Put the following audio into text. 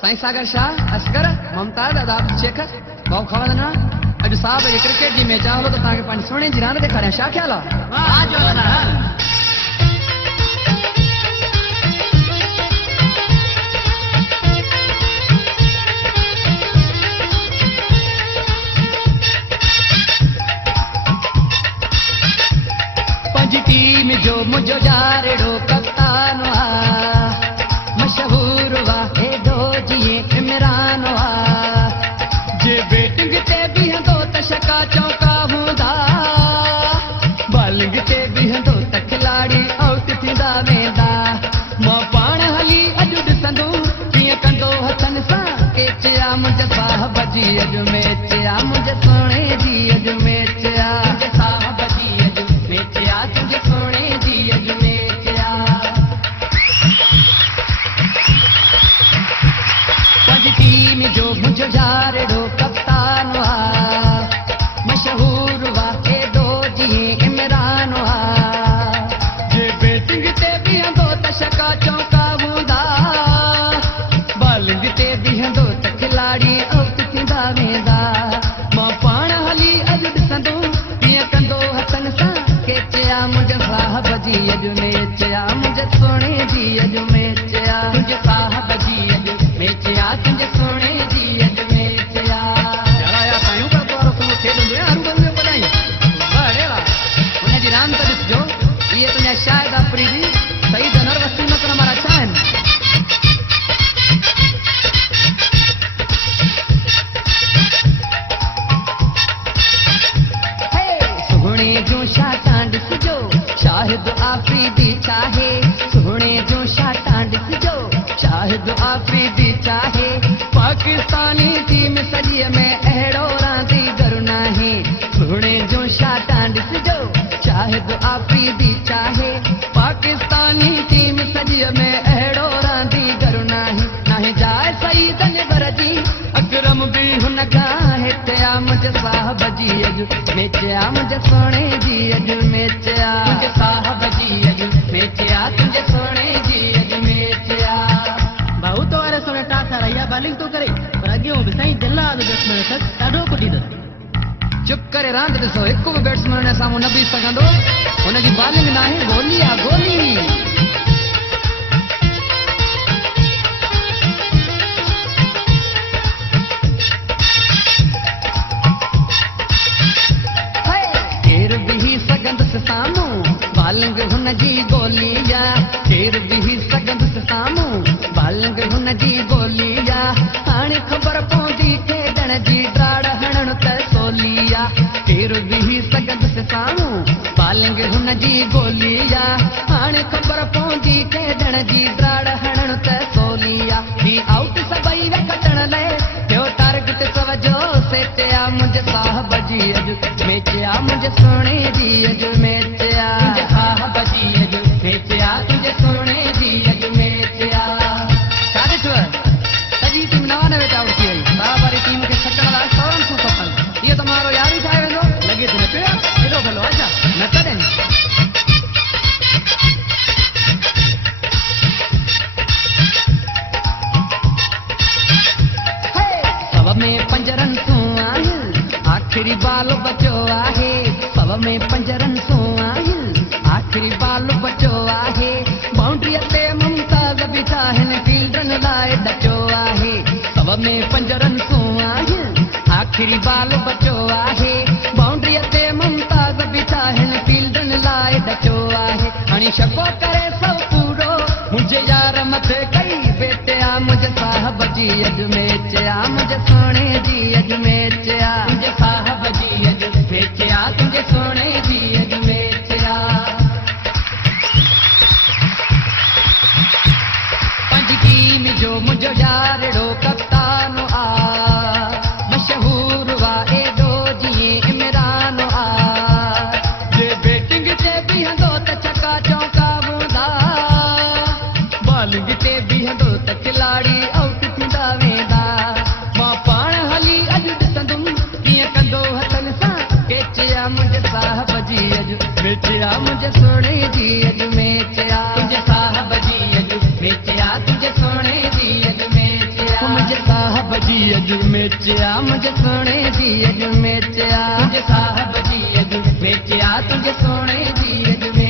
साईं सागर शाह असगर मुमताज आदाब शेखर बाबू खवंदना अॼु साहब ये क्रिकेट जी मैच हलो त तव्हांखे पंहिंजी सुहिणे जी रांदि ॾेखारियां छा ख़्याल आहे टीम जो मुझो जारेड़ो कप्तान वा मशहूर वा हेडो जिए इमरान वा जे बैटिंग ते बीहंदो त छक्का चौका हूंदा बॉलिंग ते बीहंदो त खिलाड़ी आउट थींदा वेंदा मां पाण हली अॼु ॾिसंदो कीअं कंदो हथनि सां के चया मुंहिंजे साहब जी अॼु मैच आ मुंहिंजे सोणे जी अॼु मैच आ मुंहिंजे साहब जी अॼु मैच आ तुंहिंजे सोणे जी अॼु मैच आ पंहिंजी टीम जो मुंहिंजो यारेड़ो कप्तान वा मशहूर वा हेॾो जीअं इमरान वा जे बैटिंग ते बीहंदो त छक्का चौका हूंदा बॉलिंग ते बीहंदो त खिलाड़ी आउट थींदा वेंदा मां पाण हली अॼु ॾिसंदो कीअं कंदो हथनि सां के चया मुंहिंजे साहब जी अॼु मैच आ मुंहिंजे सोणे जी अॼु मैच आ तुंहिंजे साहब जी अॼु मैच आ तुंहिंजे सोणे जी अॼु मैच आ जराया पायूं का द्वारो तुम खेॾंदो या हरू में ॿुधाई अरे वाह हुनजी रांदि त ॾिसजो इहे तुंहिंजा शाहिद आफरीदी सईद अनवर वसीम अकरम वारा छा आहिनि सुहिणे जूं शाटां ॾिसजो शाहिद आफरीदी चाहे सुहिणे जूं शाटां ॾिसजो शाहिद आफरीदी चाहे पाकिस्तानी टीम सॼीअ में अहिड़ो रांदीगर नाहे सुहिणे जूं शाटां ॾिसजो शाहिद आफरीदी चाहे पाकिस्तानी टीम सॼीअ में अहिड़ो रांदीगर नाहे जाइ सईद अनवर जी अकरम बि हुन खां हेठि आ मुंहिंजे साहब जी अॼु मैच आ मुंहिंजे सोणे जी अॼु मैच आ मुंहिंजे साहब जी अॼु मैच आ तुंहिंजे सोणे जी अॼु मैच आ भाऊ तो वारे सोने टास रही आहे बॉलिंग तो करे पर अॻियों बि साईं दिला बैट्समैन तक ॾाढो कुॾींदो चुप करे रांदि ॾिसो हिकु बि बैट्समैन जे साम्हूं न बीह सघंदो हुनजी बॉलिंग नाहे गोली आहे गोली बालिंग हुनजी गोली आ केर बि सघंदुसि साम्हूं बालिंग हुनजी गोली आ हाणे ख़बर पवंदी खेॾण जी ड्राड़ हणण त सोली आ केर बि सघंदुसि साम्हूं बालिंग हुनजी गोली आ हाणे ख़बर पवंदी खेॾण जी ड्राड़ हणण त सोली आ ही आउट सभई कटण लाइ ॿियो टारगेट तवजो सेट आ मुंहिंजे साहब जी अॼु मैच आ मुंहिंजे सोणे जी अॼु मैच आ साहब जी अॼु मैच आ तुंहिंजे सोणे जी अॼु मैच आ छा ॾिठो सॼी टीम 99 ते आउट थी वई साहब वारी टीम खे छकण लाइ 100 रन खपनि इहो त मारो यार ठाहे वेंदो लॻे थो न पियो हेॾो भलो अच्छा न तॾहिं सभ में 5 रन तूं आहिनि आख़िरी बाल बचो आहे सभ में 5 रन तूं आहिनि आख़िरी बाल बचो आहे बाउंड्रीअ ते मुमताज़ बि आहिनि फील्डरनि लाइ ॾचो आहे सभ में 5 रन तूं आहिनि आख़िरी बाल बचो आहे बाउंड्रीअ ते मुमताज़ बि आहिनि फील्डरनि लाइ ॾचो आहे हाणे छको करे सभु पूरो मुंहिंजे यार मथे कई बेटे आ मुंहिंजे साहब जी अॼु मैच आ मुंहिंजे सोणे जी अॼु मैच आ मुंहिंजे साहब जी अॼु मैच आ तुंहिंजे सोणे जी अॼु मैच आ पंहिंजी टीम जो मुंहिंजो यारेड़ो कप्तान आ मशहूर वा एॾो जीअं इमरान आ जे बैटिंग ते बीहंदो त छक्का चौका हूंदा बॉलिंग ते बीहंदो त खिलाड़ी आउट थींदा वेंदा मां पाण हली अॼु ॾिसंदुमि कीअं कंदो हथनि सां के चया मुंहिंजे साहब जी अॼु मैच आ मुंहिंजे सोणे जी अॼु मैच आ तुंहिंजे साहब जी अॼु मैच आ तुंहिंजे सोणे जी अॼु मैच आ मुझे साहब जी अज मेचिया मुझे सोने जी अज मेचिया मुझे साहब जी अज मेचिया तुझे सोने जी अज मेचिया